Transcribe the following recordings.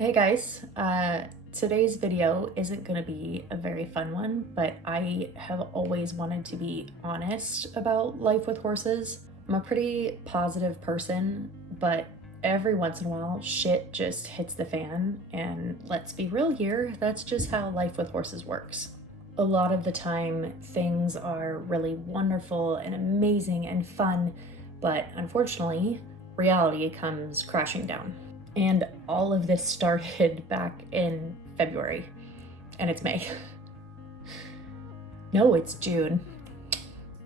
Hey guys, today's video isn't going to be a very fun one, but I have always wanted to be honest about life with horses. I'm a pretty positive person, but every once in a while shit just hits the fan, and let's be real here, that's just how life with horses works. A lot of the time things are really wonderful and amazing and fun, but unfortunately reality comes crashing down. And all of this started back in February, and it's May. No, it's June.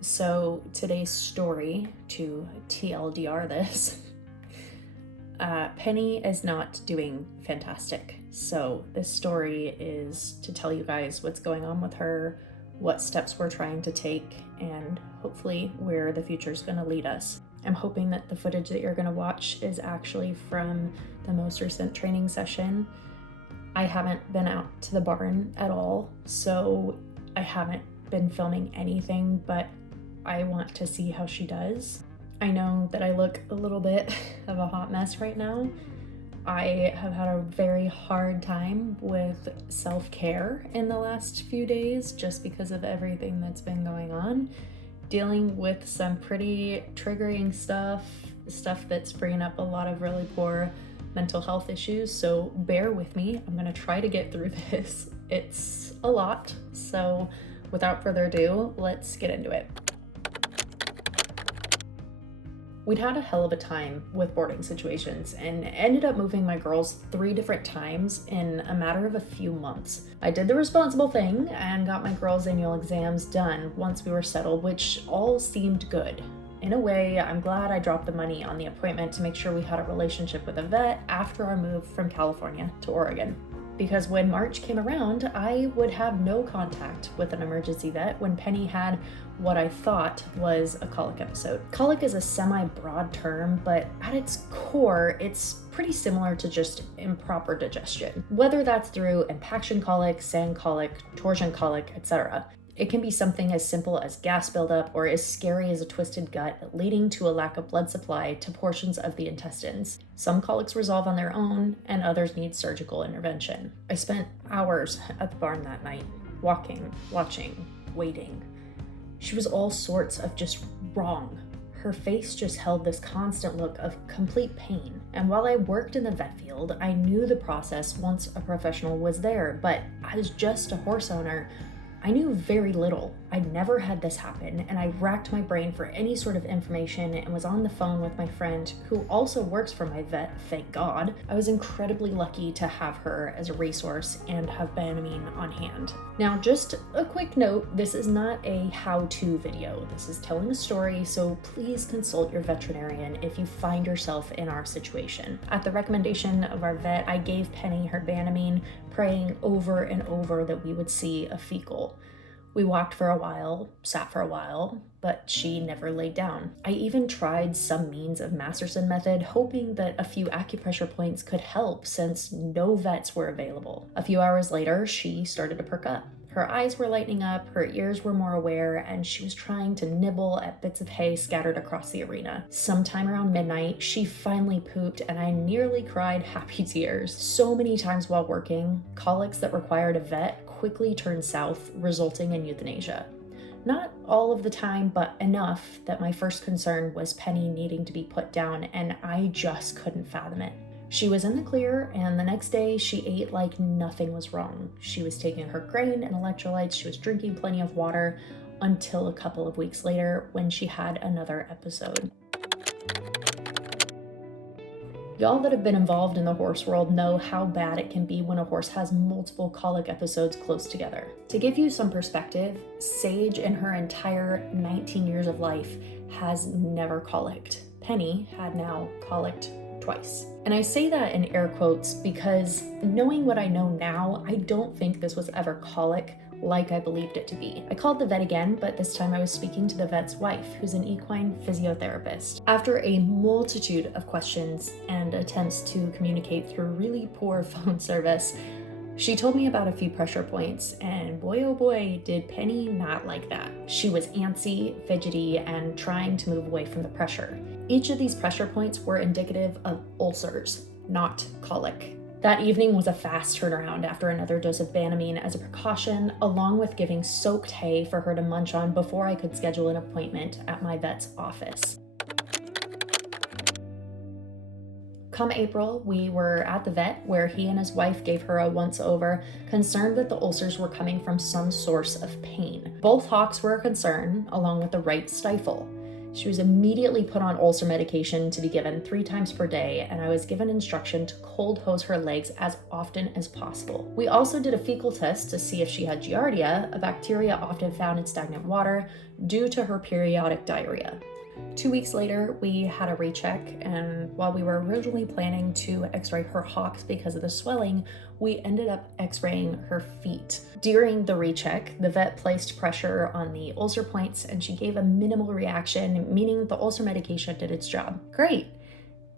So today's story, to TLDR this, Penny is not doing fantastic. So this story is to tell you guys what's going on with her, what steps we're trying to take, and hopefully where the future is going to lead us. I'm hoping that the footage that you're going to watch is actually from the most recent training session. I haven't been out to the barn at all, so I haven't been filming anything, but I want to see how she does. I know that I look a little bit of a hot mess right now. I have had a very hard time with self-care in the last few days just because of everything that's been going on. Dealing with some pretty triggering stuff that's bringing up a lot of really poor mental health issues, so bear with me. I'm gonna try to get through this. It's a lot, so without further ado, let's get into it. We'd had a hell of a time with boarding situations and ended up moving my girls 3 different times in a matter of a few months. I did the responsible thing and got my girls' annual exams done once we were settled, which all seemed good. In a way, I'm glad I dropped the money on the appointment to make sure we had a relationship with a vet after our move from California to Oregon. Because when March came around, I would have no contact with an emergency vet when Penny had what I thought was a colic episode. Colic is a semi-broad term, but at its core, it's pretty similar to just improper digestion. Whether that's through impaction colic, sand colic, torsion colic, etc. It can be something as simple as gas buildup or as scary as a twisted gut, leading to a lack of blood supply to portions of the intestines. Some colics resolve on their own, and others need surgical intervention. I spent hours at the barn that night, walking, watching, waiting. She was all sorts of just wrong. Her face just held this constant look of complete pain. And while I worked in the vet field, I knew the process once a professional was there, but as just a horse owner, I knew very little. I'd never had this happen, and I racked my brain for any sort of information and was on the phone with my friend, who also works for my vet, thank God. I was incredibly lucky to have her as a resource and have Benjamin on hand. Now, just a quick note, this is not a how-to video. This is telling a story, so please consult your veterinarian if you find yourself in our situation. At the recommendation of our vet, I gave Penny her Banamine, praying over and over that we would see a fecal. We walked for a while, sat for a while, but she never laid down. I even tried some means of Masterson method, hoping that a few acupressure points could help since no vets were available. A few hours later, she started to perk up. Her eyes were lightening up, her ears were more aware, and she was trying to nibble at bits of hay scattered across the arena. Sometime around midnight, she finally pooped, and I nearly cried happy tears. So many times while working, colics that required a vet quickly turned south, resulting in euthanasia. Not all of the time, but enough that my first concern was Penny needing to be put down, and I just couldn't fathom it. She was in the clear, and the next day she ate like nothing was wrong. She was taking her grain and electrolytes, she was drinking plenty of water, until a couple of weeks later when she had another episode. Y'all that have been involved in the horse world know how bad it can be when a horse has multiple colic episodes close together. To give you some perspective, Sage in her entire 19 years of life has never colicked. Penny had now colicked twice. And I say that in air quotes because knowing what I know now, I don't think this was ever colic like I believed it to be. I called the vet again, but this time I was speaking to the vet's wife, who's an equine physiotherapist. After a multitude of questions and attempts to communicate through really poor phone service, she told me about a few pressure points, and boy oh boy, did Penny not like that. She was antsy, fidgety, and trying to move away from the pressure. Each of these pressure points were indicative of ulcers, not colic. That evening was a fast turnaround after another dose of Banamine as a precaution, along with giving soaked hay for her to munch on before I could schedule an appointment at my vet's office. Come April, we were at the vet where he and his wife gave her a once-over, concerned that the ulcers were coming from some source of pain. Both hocks were a concern, along with the right stifle. She was immediately put on ulcer medication to be given 3 times per day, and I was given instruction to cold hose her legs as often as possible. We also did a fecal test to see if she had Giardia, a bacteria often found in stagnant water, due to her periodic diarrhea. 2 weeks later, we had a recheck, and while we were originally planning to x-ray her hocks because of the swelling, we ended up x-raying her feet. During the recheck, the vet placed pressure on the ulcer points and she gave a minimal reaction, meaning the ulcer medication did its job. Great.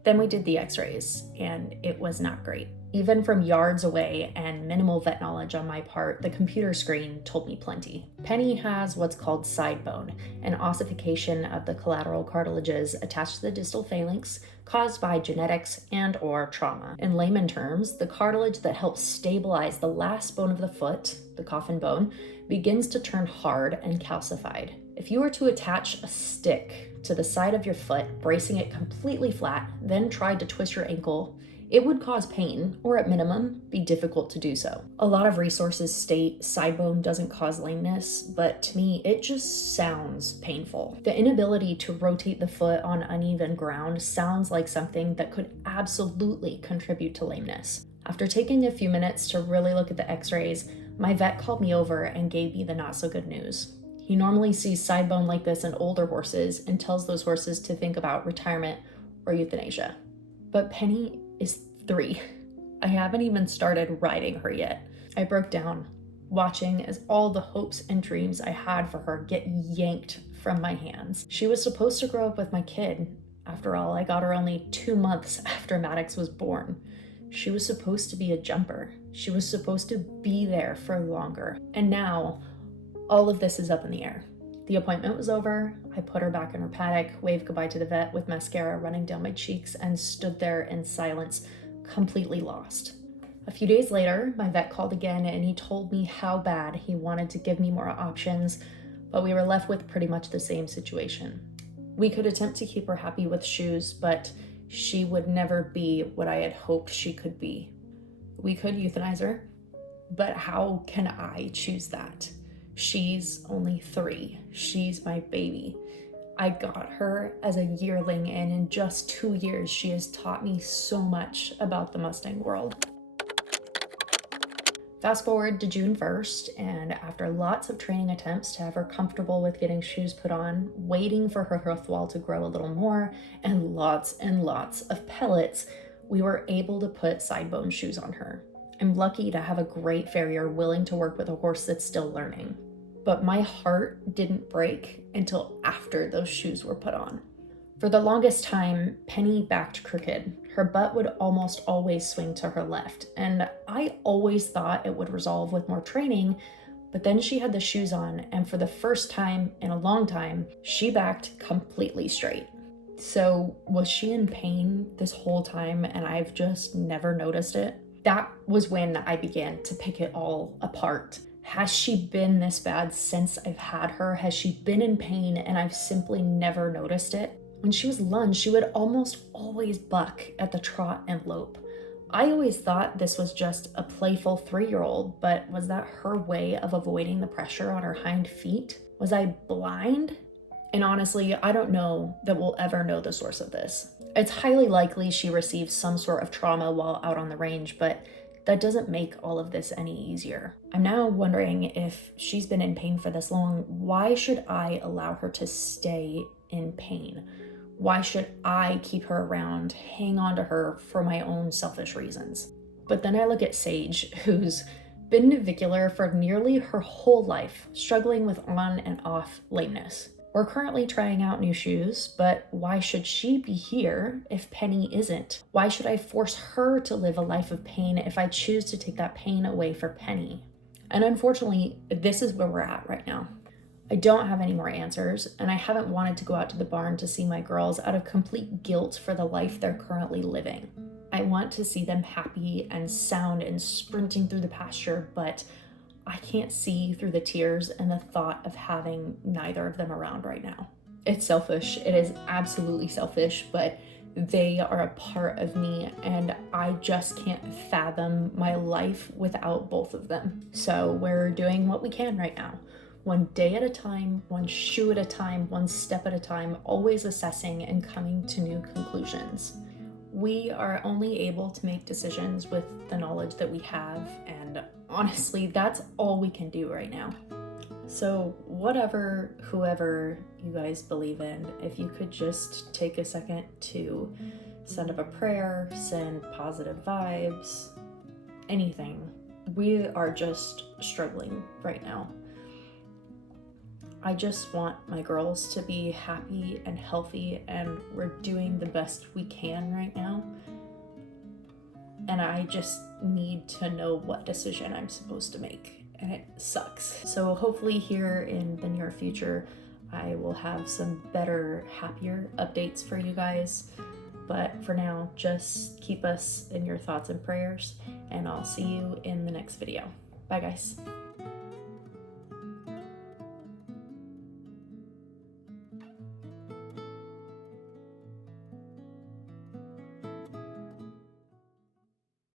Then we did the x-rays, and it was not great. Even from yards away and minimal vet knowledge on my part, the computer screen told me plenty. Penny has what's called side bone, an ossification of the collateral cartilages attached to the distal phalanx caused by genetics and or trauma. In layman terms, the cartilage that helps stabilize the last bone of the foot, the coffin bone, begins to turn hard and calcified. If you were to attach a stick to the side of your foot, bracing it completely flat, then tried to twist your ankle, it would cause pain, or at minimum, be difficult to do so. A lot of resources state side bone doesn't cause lameness, but to me, it just sounds painful. The inability to rotate the foot on uneven ground sounds like something that could absolutely contribute to lameness. After taking a few minutes to really look at the x-rays, my vet called me over and gave me the not so good news. He normally sees side bone like this in older horses and tells those horses to think about retirement or euthanasia. But Penny is 3. I haven't even started riding her yet. I broke down, watching as all the hopes and dreams I had for her get yanked from my hands. She was supposed to grow up with my kid. After all, I got her only 2 months after Maddox was born. She was supposed to be a jumper. She was supposed to be there for longer. And now, all of this is up in the air. The appointment was over. I put her back in her paddock, waved goodbye to the vet with mascara running down my cheeks, and stood there in silence, completely lost. A few days later, my vet called again and he told me how bad he wanted to give me more options, but we were left with pretty much the same situation. We could attempt to keep her happy with shoes, but she would never be what I had hoped she could be. We could euthanize her, but how can I choose that? She's only 3. She's my baby. I got her as a yearling, and in just 2 years, she has taught me so much about the Mustang world. Fast forward to June 1st, and after lots of training attempts to have her comfortable with getting shoes put on, waiting for her hoof wall to grow a little more, and lots of pellets, we were able to put side bone shoes on her. I'm lucky to have a great farrier willing to work with a horse that's still learning. But my heart didn't break until after those shoes were put on. For the longest time, Penny backed crooked. Her butt would almost always swing to her left, and I always thought it would resolve with more training, but then she had the shoes on, and for the first time in a long time, she backed completely straight. So was she in pain this whole time and I've just never noticed it? That was when I began to pick it all apart. Has she been this bad since I've had her? Has she been in pain and I've simply never noticed it? When she was lunged, she would almost always buck at the trot and lope. I always thought this was just a playful 3-year-old, but was that her way of avoiding the pressure on her hind feet? Was I blind? And honestly, I don't know that we'll ever know the source of this. It's highly likely she received some sort of trauma while out on the range, but that doesn't make all of this any easier. I'm now wondering, if she's been in pain for this long, why should I allow her to stay in pain? Why should I keep her around, hang on to her for my own selfish reasons? But then I look at Sage, who's been navicular for nearly her whole life, struggling with on and off lameness. We're currently trying out new shoes, but why should she be here if Penny isn't? Why should I force her to live a life of pain if I choose to take that pain away for Penny? And unfortunately, this is where we're at right now. I don't have any more answers, and I haven't wanted to go out to the barn to see my girls out of complete guilt for the life they're currently living. I want to see them happy and sound and sprinting through the pasture, but I can't see through the tears and the thought of having neither of them around right now. It's selfish. It is absolutely selfish, but they are a part of me and I just can't fathom my life without both of them. So we're doing what we can right now. One day at a time, one shoe at a time, one step at a time, always assessing and coming to new conclusions. We are only able to make decisions with the knowledge that we have, and honestly, that's all we can do right now. So whoever you guys believe in, if you could just take a second to send up a prayer, send positive vibes, anything. We are just struggling right now. I just want my girls to be happy and healthy, and we're doing the best we can right now. And I just need to know what decision I'm supposed to make, and it sucks. So hopefully here in the near future, I will have some better, happier updates for you guys. But for now, just keep us in your thoughts and prayers, and I'll see you in the next video. Bye guys.